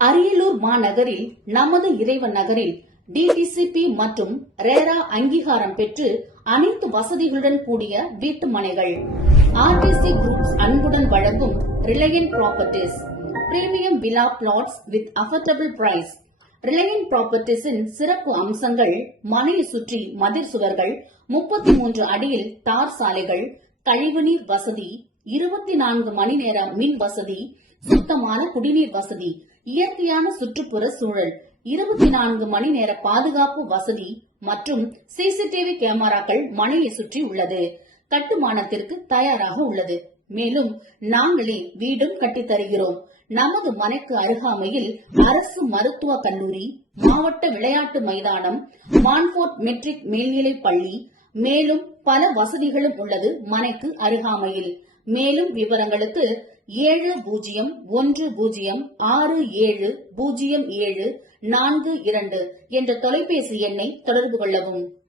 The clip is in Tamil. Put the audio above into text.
அரியலூர் மாநகரில் நமது இறைவன் நகரில் டிடிசிபி மற்றும் ரேரா அங்கீகாரம் பெற்று அனைத்து வசதிகளுடன் கூடிய வீட்டு மனைகள். ஆர்டிசி குரூப்ஸ் அன்புடன் வழங்கும் Reliant Properties premium villa plots with affordable price. Reliant ப்ராப்பர்ட்டிஸின் சிறப்பு அம்சங்கள்: மனையை சுற்றி மதிர் சுவர்கள், 33 அடியில் தார் சாலைகள், கழிவுநீர் வசதி, 24 மணி நேர மின் வசதி, சுத்தமான குடிநீர் வசதி, இயற்கையான சுற்றுப்புற சூழல், 24 மணி நேர பாதுகாப்பு வசதி மற்றும் சிசிடிவி கேமராக்கள் மனையை சுற்றி உள்ளது. கட்டுமானத்திற்கு தயாராக உள்ளது. மேலும் நாங்களே வீடும் கட்டித் தருகிறோம். நமது மனைக்கு அருகாமையில் அரசு மருத்துவக் கல்லூரி, மாவட்ட விளையாட்டு மைதானம், மான்ஃபோர்ட் மெட்ரிக் மேல்நிலைப் பள்ளி, மேலும் பல வசதிகளும் உள்ளது மனைக்கு அருகாமையில். மேலும் விவரங்களுக்கு 7010670742 என்ற தொலைபேசி எண்ணை தொடர்பு கொள்ளவும்.